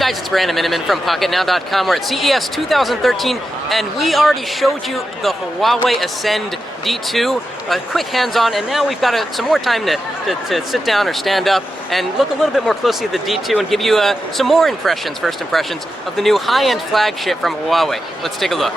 guys, it's Brandon Miniman from Pocketnow.com. We're at CES 2013, and we already showed you the Huawei Ascend D2, a quick hands-on, and now we've got some more time to sit down or stand up and look a little bit more closely at the D2 and give you some more impressions, first impressions, of the new high-end flagship from Huawei. Let's take a look.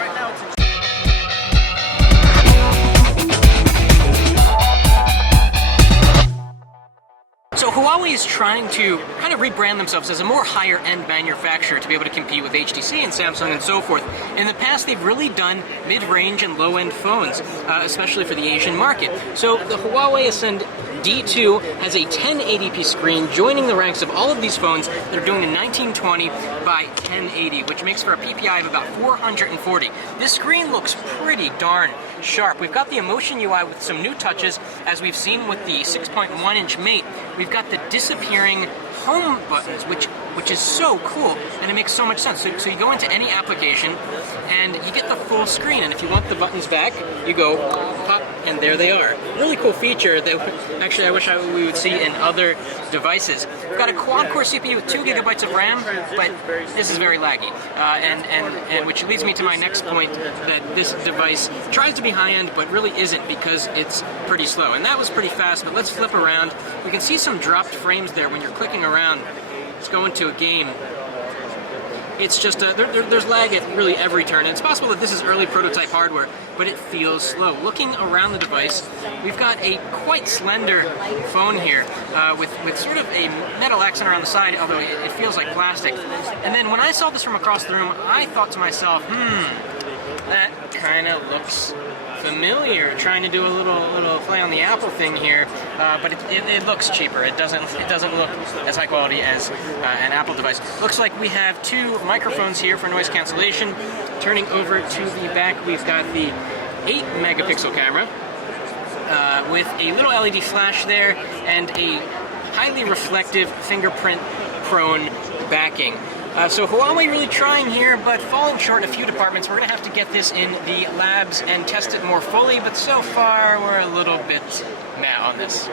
So Huawei is trying to kind of rebrand themselves as a more higher-end manufacturer to be able to compete with HTC and Samsung and so forth. In the past, they've really done mid-range and low-end phones, especially for the Asian market. So the Huawei Ascend D2 has a 1080p screen joining the ranks of all of these phones that are doing a 1920 by 1080, which makes for a PPI of about 440. This screen looks pretty darn sharp. We've got the Emotion UI with some new touches, as we've seen with the 6.1-inch Mate. We've got the disappearing home buttons, which is so cool, and it makes so much sense. So you go into any application, and you get the full screen, and if you want the buttons back, you go pop, and there they are. Really cool feature that actually I wish we would see in other devices. We've got a quad-core CPU with 2 GB of RAM, but this is very laggy, and which leads me to my next point, that this device tries to be high-end, but really isn't, because it's pretty slow. And that was pretty fast, but let's flip around. We can see some dropped frames there when you're clicking around. Let's go into a game. It's just, there's lag at really every turn. And it's possible that this is early prototype hardware, but it feels slow. Looking around the device, we've got a quite slender phone here with sort of a metal accent around the side, although it feels like plastic. And then when I saw this from across the room, I thought to myself, that kind of looks familiar, trying to do a little play on the Apple thing here, but it looks cheaper. It doesn't look as high quality as an Apple device. Looks like we have 2 microphones here for noise cancellation. Turning over to the back, we've got the 8-megapixel camera with a little LED flash there and a highly reflective fingerprint-prone backing. So Huawei really trying here, but falling short in a few departments. We're going to have to get this in the labs and test it more fully, but so far we're a little bit meh on this.